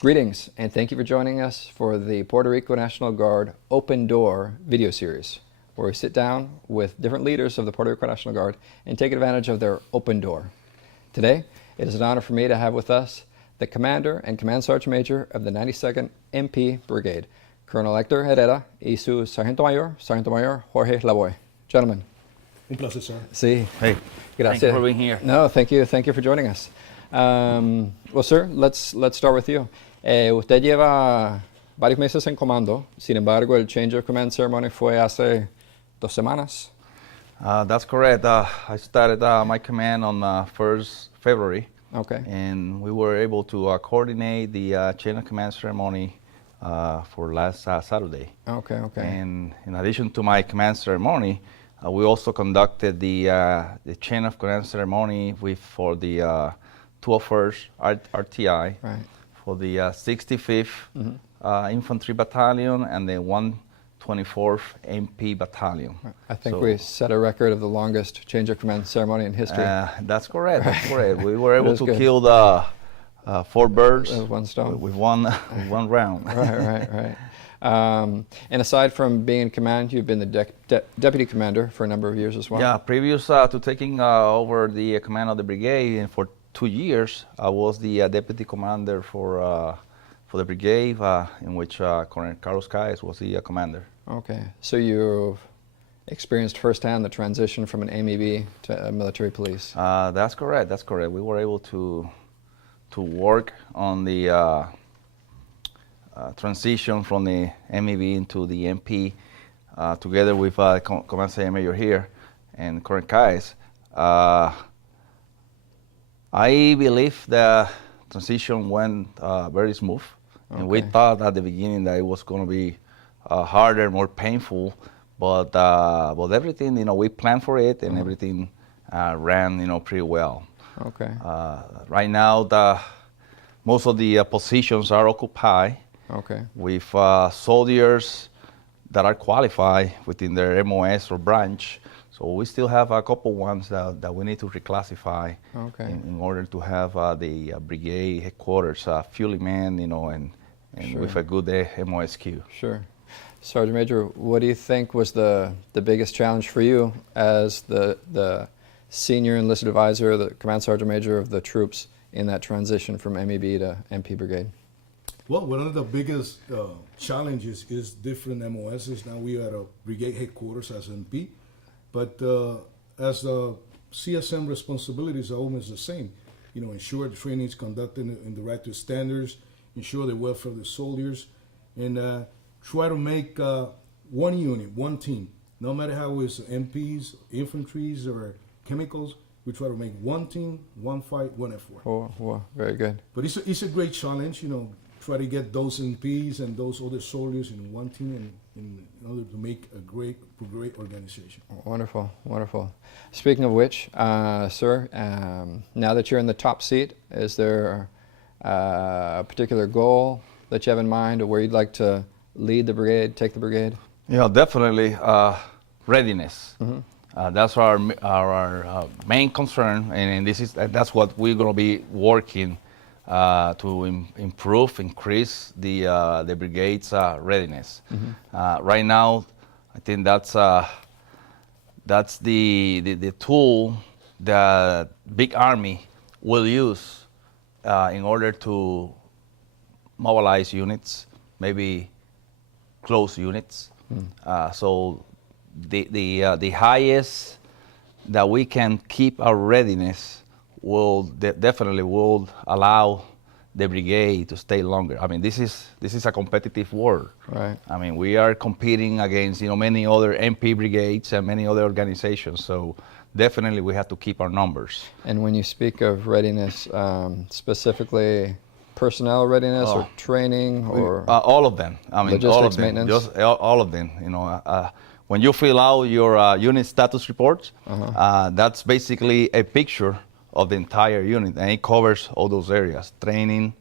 Greetings, and thank you for joining us for the Puerto Rico National Guard Open Door video series, where we sit down with different leaders of the Puerto Rico National Guard and take advantage of their open door. Today, it is an honor for me to have with us the Commander and Command Sergeant Major of the 92nd MP Brigade, Colonel Hector Herrera, y su Sargento Mayor Jorge Laboy. Gentlemen. Un placer, sir. Sí. Hey, Gracias. thank you for being here. No, thank you. Thank you for joining us. Well, sir, let's start with you. Usted lleva varios meses en comando. Sin embargo, el change of command ceremony fue hace 2 semanas. That's correct. I started my command on 1st February. Okay. And we were able to coordinate the chain of command ceremony for last Saturday. Okay, okay. And in addition to my command ceremony, we also conducted the chain of command ceremony for the 201st RTI, Right. for the 65th Infantry Battalion and the 124th MP Battalion. I think we set a record of the longest change of command ceremony in history. That's correct. That's correct. We were able to good. kill the 4 birds With one stone. with one round. Right. And aside from being in command, you've been the deputy commander for a number of years as well. Yeah, previous to taking over the command of the brigade, and for 2 years, I was the deputy commander for the brigade, in which Colonel Carlos Caes was the commander. Okay, so you've experienced firsthand the transition from an MEB to military police. That's correct. That's correct. We were able to work on the transition from the MEB into the MP, together with Command Sergeant Major here and Colonel Caes. I believe the transition went very smooth, and we thought at the beginning that it was going to be harder, more painful, but everything, we planned for it, and everything ran, pretty well. Okay. Right now, most of the positions are occupied. Okay. With soldiers that are qualified within their MOS or branch. So we still have a couple ones that we need to reclassify in order to have the brigade headquarters fully manned, and Sure. with a good MOSQ. Sure. Sergeant Major, what do you think was the biggest challenge for you as the senior enlisted advisor, the Command Sergeant Major of the troops in that transition from MEB to MP Brigade? Well, one of the biggest challenges is different MOSs. Now we are at a brigade headquarters as MP, but as the CSM responsibilities are almost the same. Ensure the training is conducted in the right standards, ensure the welfare of the soldiers, and try to make one unit, one team. No matter how it's MPs, infantries, or chemicals, we try to make one team, one fight, one effort. Oh, very good. But it's a great challenge, try to get those MPs and those other soldiers in one team in order to make a great organization. Wonderful, wonderful. Speaking of which, sir, now that you're in the top seat, is there a particular goal that you have in mind, or where you'd like to lead the brigade, take the brigade? Yeah, definitely readiness. That's our main concern, and that's what we're going to be working to increase the brigade's readiness. Right now, I think that's the tool that big army will use in order to mobilize units, maybe close units. So the highest that we can keep our readiness will definitely allow the brigade to stay longer. I mean, this is a competitive world. Right. I mean, we are competing against many other MP brigades and many other organizations. So definitely we have to keep our numbers. And when you speak of readiness, specifically personnel readiness or training or all of them. I mean, logistics, all of them. maintenance? Just all of them. When you fill out your unit status reports, that's basically a picture of the entire unit, and it covers all those areas: training,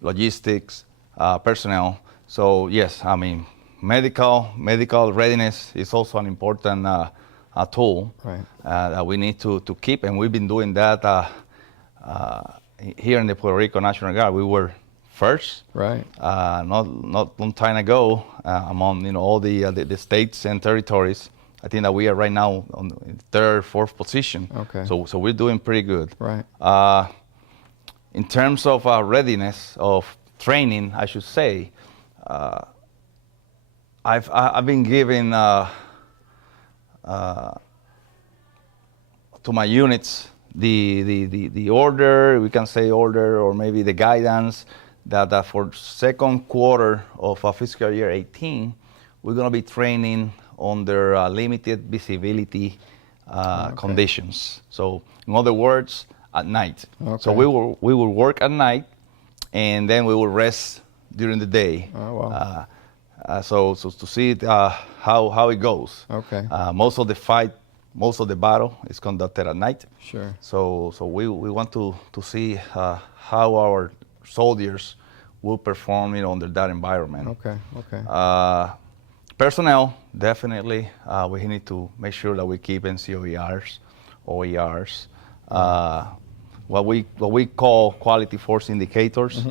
logistics, personnel. So yes, I mean, medical readiness is also an important tool that we need to keep, and we've been doing that here in the Puerto Rico National Guard, we were first. Right. Not long time ago, among all the states and territories. I think that we are right now on the third, fourth position. Okay. So we're doing pretty good. Right. In terms of readiness of training, I should say, I've been given to my units the order, we can say order, or maybe the guidance that for second quarter of fiscal year 18, we're going to be training under limited visibility conditions. So in other words, at night. Okay. So we will work at night, and then we will rest during the day. Oh, wow. So to see how it goes. Okay. Most of the battle is conducted at night. Sure. So we want to see how our soldiers will perform under that environment. Okay. Okay. Personnel, definitely, we need to make sure that we keep NCOERs, OERs, what we call quality force indicators,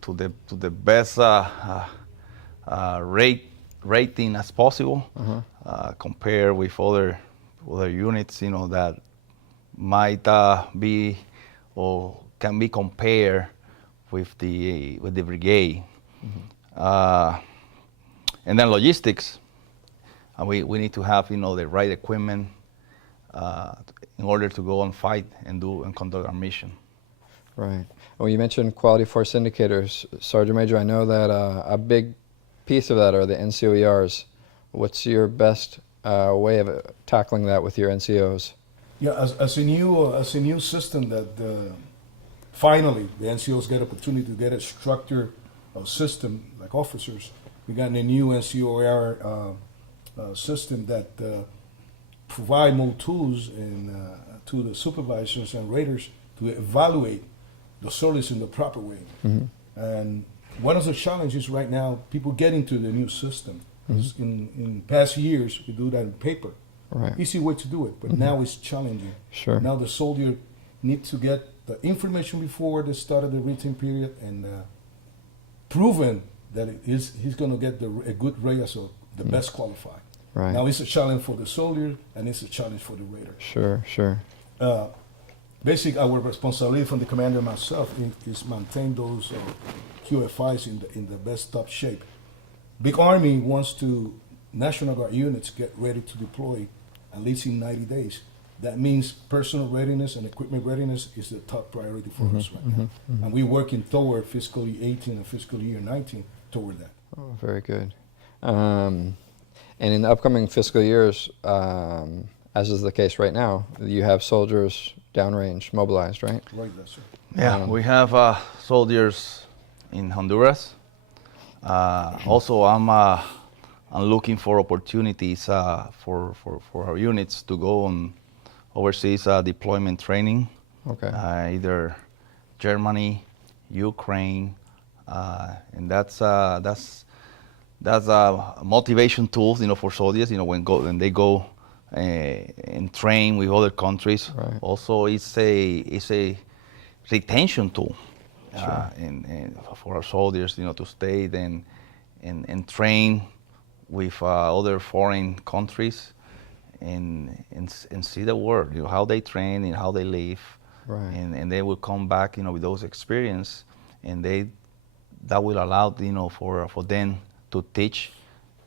to the best rating as possible, compare with other units, that might be or can be compared with the brigade. And then logistics, we need to have the right equipment in order to go and fight and conduct our mission. Right. Well, you mentioned quality force indicators, Sergeant Major. I know that a big piece of that are the NCOERs. What's your best way of tackling that with your NCOs? Yeah, as a new system that finally the NCOs get opportunity to get a structured system like officers. We got a new NCOER system that provide more tools to the supervisors and raiders to evaluate the soldiers in the proper way. And one of the challenges right now, people getting to the new system. In past years, we do that in paper. Right. Easy way to do it, but now it's challenging. Sure. Now the soldier needs to get the information before the start of the written period and proven that he's going to get a good rate as the best qualified. Right. Now it's a challenge for the soldier and it's a challenge for the raider. Sure. Sure. Basically, our responsibility from the commander and myself is maintain those QFIs in the best top shape. Big Army wants to National Guard units get ready to deploy at least in 90 days. That means personal readiness and equipment readiness is the top priority for us right now. And we're working toward fiscal year 18 and fiscal year 19 toward that. Oh, very good. And in the upcoming fiscal years, as is the case right now, you have soldiers downrange mobilized, right? Right, that's right. Yeah, we have soldiers in Honduras. Also, I'm looking for opportunities for our units to go on overseas deployment training. Okay. Either Germany, Ukraine, and that's motivation tools, for soldiers. When they go and train with other countries. Right. Also, it's a retention tool. Sure. And for our soldiers, to stay and train with other foreign countries and see the world, how they train and how they live. Right. And they will come back, with those experience, and that will allow, for them to teach,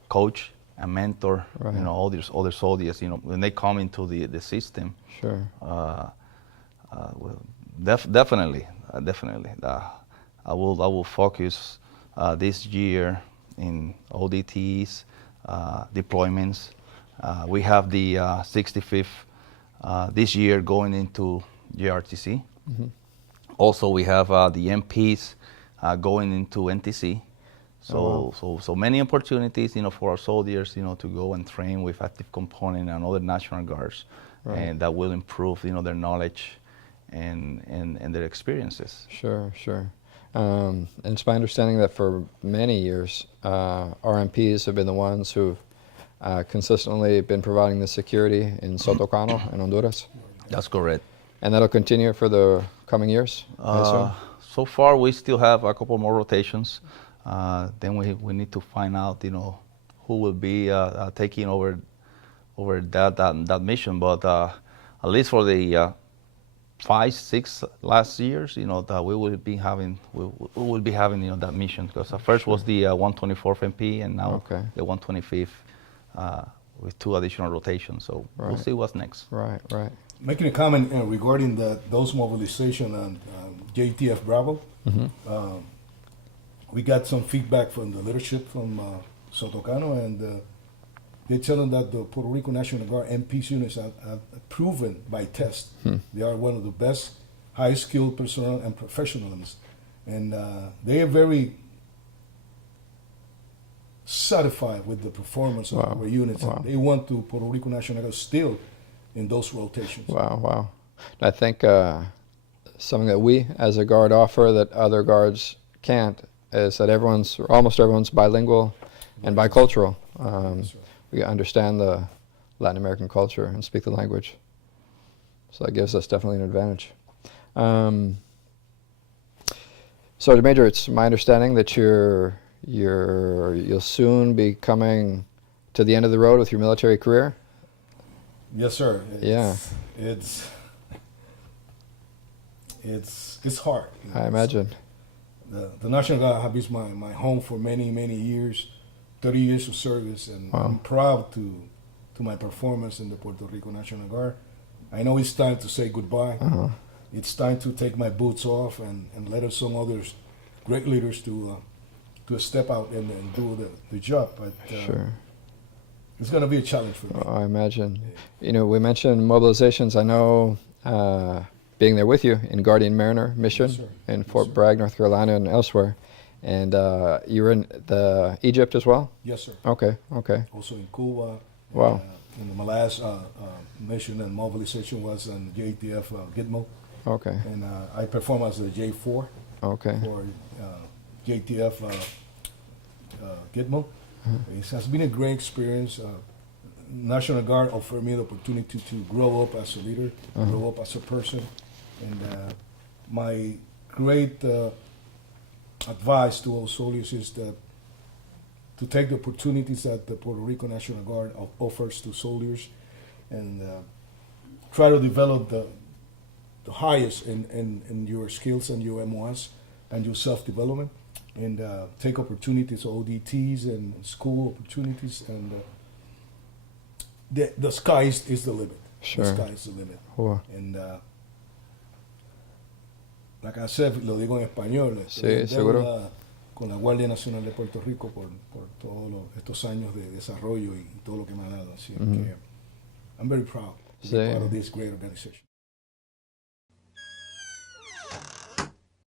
coach, and mentor, right. All these other soldiers, when they come into the system. Sure. Well, definitely. I will focus this year in ODTs, deployments. We have the 65th this year going into GRTC. Mm-hmm. Also, we have the MPs going into NTC. So many opportunities, for our soldiers, to go and train with active component and other National Guards, right. And that will improve, their knowledge and their experiences. Sure. And it's my understanding that for many years, RMPs have been the ones who've consistently been providing the security in Sotocano and Honduras. That's correct. And that'll continue for the coming years, I assume? So far, we still have a couple more rotations. Then we need to find out, who will be taking over that mission. But at least for the 5, 6 last years, that we will be having that mission, because first was the 124th MP, and now the 125th with 2 additional rotations. So we'll see what's next. Right. Making a comment regarding those mobilization and JTF Bravo, we got some feedback from the leadership from Sotocano, and they tell them that the Puerto Rico National Guard and peace units have proven by test they are one of the best high-skilled personnel and professionals, and they are very satisfied with the performance of our units. And they want to Puerto Rico National Guard still in those rotations. Wow. I think something that we as a guard offer that other guards can't is that almost everyone's bilingual and bicultural. We understand the Latin American culture and speak the language. So that gives us definitely an advantage. Sergeant Major, it's my understanding that you'll soon be coming to the end of the road with your military career? Yes, sir. It's hard. I imagine. The National Guard has been my home for many, many years, 30 years of service, and I'm proud to my performance in the Puerto Rico National Guard. I know it's time to say goodbye. It's time to take my boots off and let some others, great leaders, to step out and do the job. But Sure. It's going to be a challenge for me. I imagine. We mentioned mobilizations. I know being there with you in Guardian Mariner mission in Fort Bragg, North Carolina, and elsewhere. And you were in Egypt as well? Yes, sir. Okay. Also in Cuba. Wow. And my last mission and mobilization was in JTF Gitmo. Okay. And I performed as a J4 Okay. for JTF Gitmo. It has been a great experience. National Guard offered me the opportunity to grow up as a leader, grow up as a person. And my great advice to all soldiers is that to take the opportunities that the Puerto Rico National Guard offers to soldiers, and try to develop the highest in your skills and your MOS and your self-development, and take opportunities, ODTs and school opportunities, and the sky is the limit. Sure. The sky is the limit. Wow. And like I said, lo digo en español, Sí, seguro. Con la Guardia Nacional de Puerto Rico por todos estos años de desarrollo y todo lo que me ha dado. Así que I'm very proud to be part of this great organization.